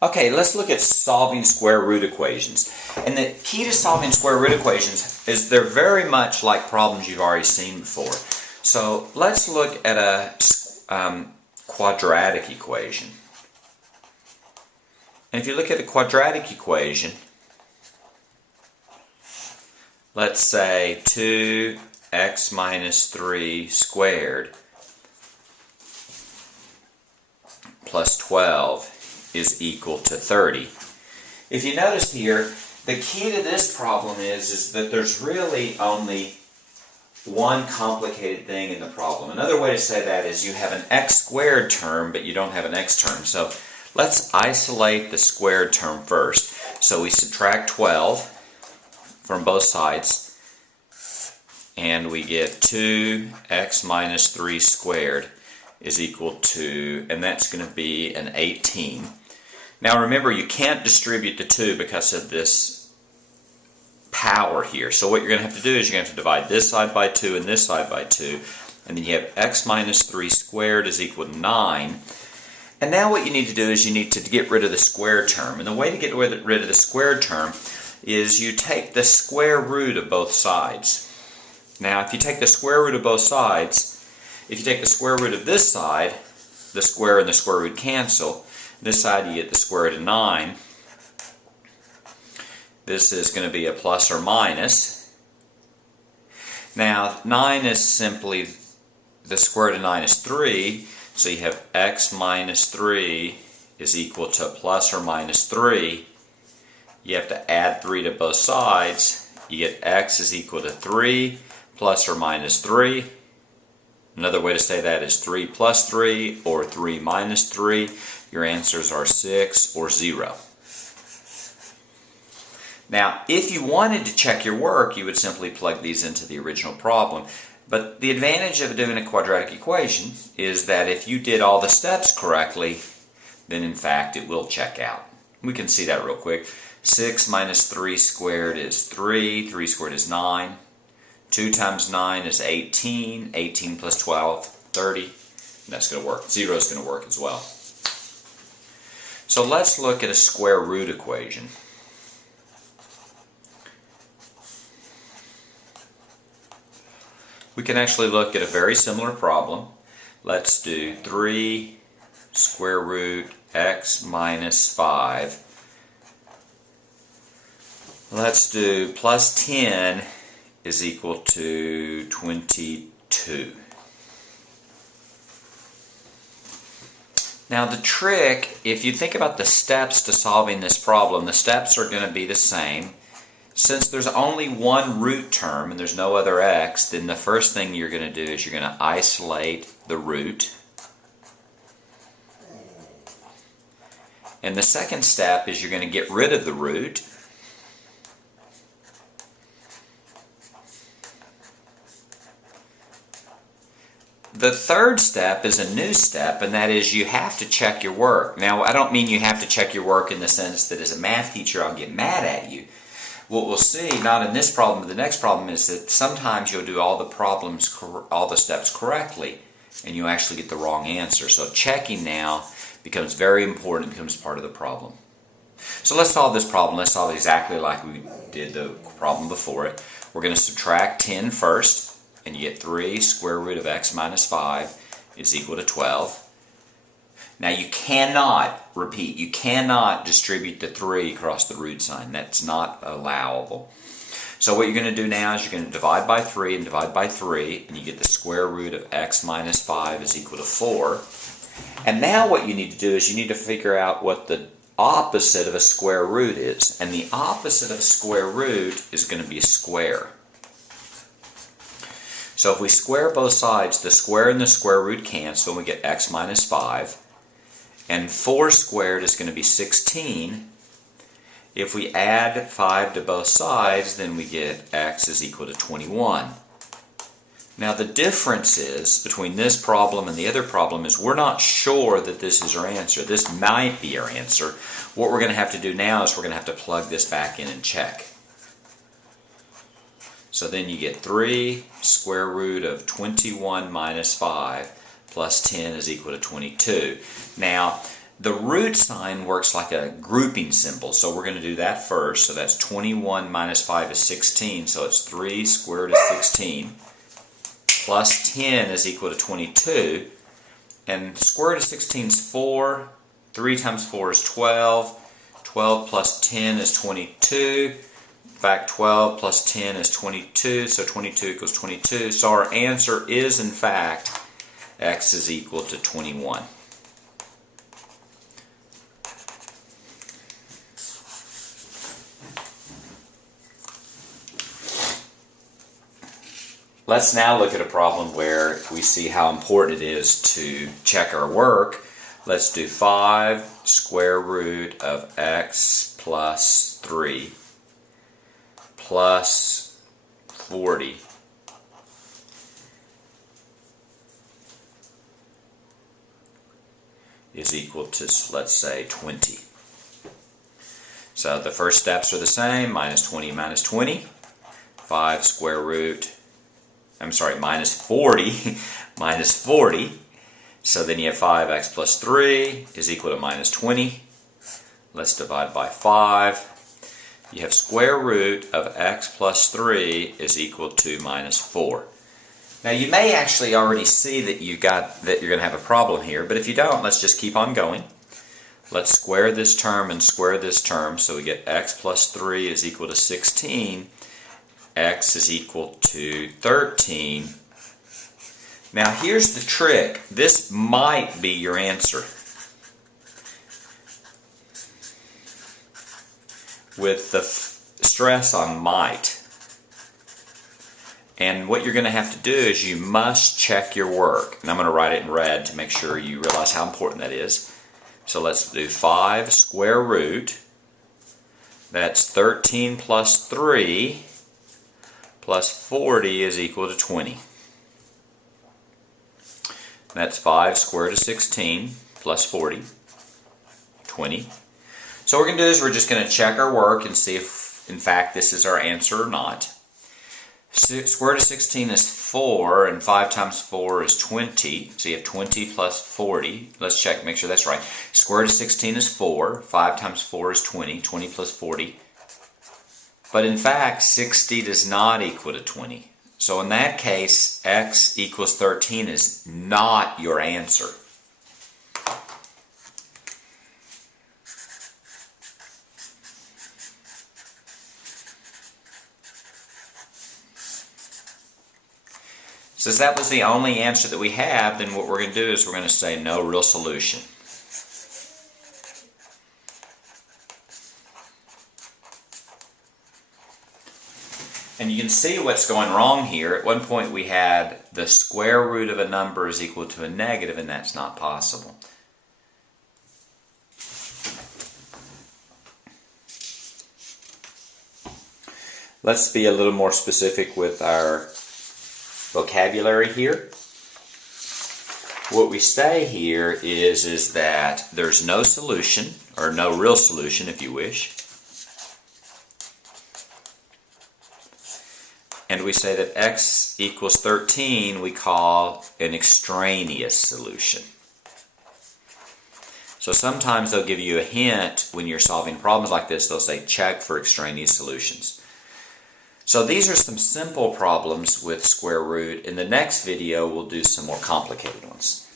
Okay, let's look at solving square root equations. And the key to solving square root equations is they're very much like problems you've already seen before. So let's look at a quadratic equation. And if you look at a quadratic equation, let's say 2x minus 3 squared plus 12 is equal to 30. If you notice here, the key to this problem is that there's really only one complicated thing in the problem. Another way to say that is you have an x squared term, but you don't have an x term. So let's isolate the squared term first. So we subtract 12 from both sides, and we get 2x minus 3 squared is equal to, and that's going to be an 18. Now remember, you can't distribute the 2 because of this power here. So what you're going to have to do is you're going to have to divide this side by 2 and this side by 2. And then you have x minus 3 squared is equal to 9. And now what you need to do is you need to get rid of the squared term. And the way to get rid of the squared term is you take the square root of both sides. Now if you take the square root of both sides, if you take the square root of this side, the square and the square root cancel. This side you get the square root of 9. This is going to be a plus or minus. Now 9 is simply, the square root of 9 is 3, so you have x minus 3 is equal to plus or minus 3. You have to add 3 to both sides. You get x is equal to 3 plus or minus 3. Another way to say that is 3 plus 3 or 3 minus 3. Your answers are 6 or 0. Now, if you wanted to check your work, you would simply plug these into the original problem. But the advantage of doing a quadratic equation is that if you did all the steps correctly, then in fact it will check out. We can see that real quick. 6 minus 3 squared is 3. 3 squared is 9. 2 times 9 is 18. 18 plus 12, 30. And that's going to work. 0 is going to work as well. So let's look at a square root equation. We can actually look at a very similar problem. Let's do 3 square root x minus 5. Let's do plus 10 is equal to 22. Now the trick, if you think about the steps to solving this problem, the steps are going to be the same. Since there's only one root term and there's no other x, then the first thing you're going to do is you're going to isolate the root. And the second step is you're going to get rid of the root. The third step is a new step, and that is you have to check your work. Now, I don't mean you have to check your work in the sense that as a math teacher I'll get mad at you. What we'll see, not in this problem, but the next problem, is that sometimes you'll do all the steps correctly, and you actually get the wrong answer. So checking now becomes very important, becomes part of the problem. So let's solve this problem. Let's solve it exactly like we did the problem before it. We're going to subtract 10 first. And you get 3 square root of x minus 5 is equal to 12. Now you cannot, repeat, you cannot distribute the 3 across the root sign. That's not allowable. So what you're going to do now is you're going to divide by 3 and divide by 3, and you get the square root of x minus 5 is equal to 4. And now what you need to do is you need to figure out what the opposite of a square root is. And the opposite of a square root is going to be a square. So if we square both sides, the square and the square root cancel, and we get x minus 5. And 4 squared is going to be 16. If we add 5 to both sides, then we get x is equal to 21. Now the difference is between this problem and the other problem is we're not sure that this is our answer. This might be our answer. What we're going to have to do now is we're going to have to plug this back in and check. So then you get 3 square root of 21 minus 5 plus 10 is equal to 22. Now, the root sign works like a grouping symbol, so we're going to do that first. So that's 21 minus 5 is 16, so it's 3 square root of 16 plus 10 is equal to 22. And square root of 16 is 4. 3 times 4 is 12. 12 plus 10 is 22. In fact, 12 plus 10 is 22, so 22 equals 22. So our answer is, in fact, x is equal to 21. Let's now look at a problem where we see how important it is to check our work. Let's do 5 square root of x plus 3 plus 40 is equal to, let's say, 20. So the first steps are the same, minus 20 minus 20. 5 square root, minus 40 minus 40. So then you have 5x plus 3 is equal to minus 20. Let's divide by 5. You have square root of x plus 3 is equal to minus 4. Now you may actually already see that you're going to have a problem here, but if you don't, let's just keep on going. Let's square this term and square this term, so we get x plus 3 is equal to 16. X is equal to 13. Now here's the trick. This might be your answer. With the stress on might. And what you're going to have to do is you must check your work. And I'm going to write it in red to make sure you realize how important that is. So let's do 5 square root. That's 13 plus 3 plus 40 is equal to 20. That's 5 square root of 16 plus 40, 20. So what we're going to do is we're just going to check our work and see if, in fact, this is our answer or not. Square root of 16 is 4, and 5 times 4 is 20. So you have 20 plus 40. Let's check, make sure that's right. Square root of 16 is 4. 5 times 4 is 20. 20 plus 40. But in fact, 60 does not equal to 20. So in that case, x equals 13 is not your answer. Since that was the only answer that we have, then what we're going to do is we're going to say no real solution. And you can see what's going wrong here. At one point we had the square root of a number is equal to a negative, and that's not possible. Let's be a little more specific with our vocabulary here. What we say here is that there's no solution, or no real solution if you wish. And we say that x equals 13 we call an extraneous solution. So sometimes they'll give you a hint when you're solving problems like this. They'll say check for extraneous solutions. So these are some simple problems with square root. In the next video we'll do some more complicated ones.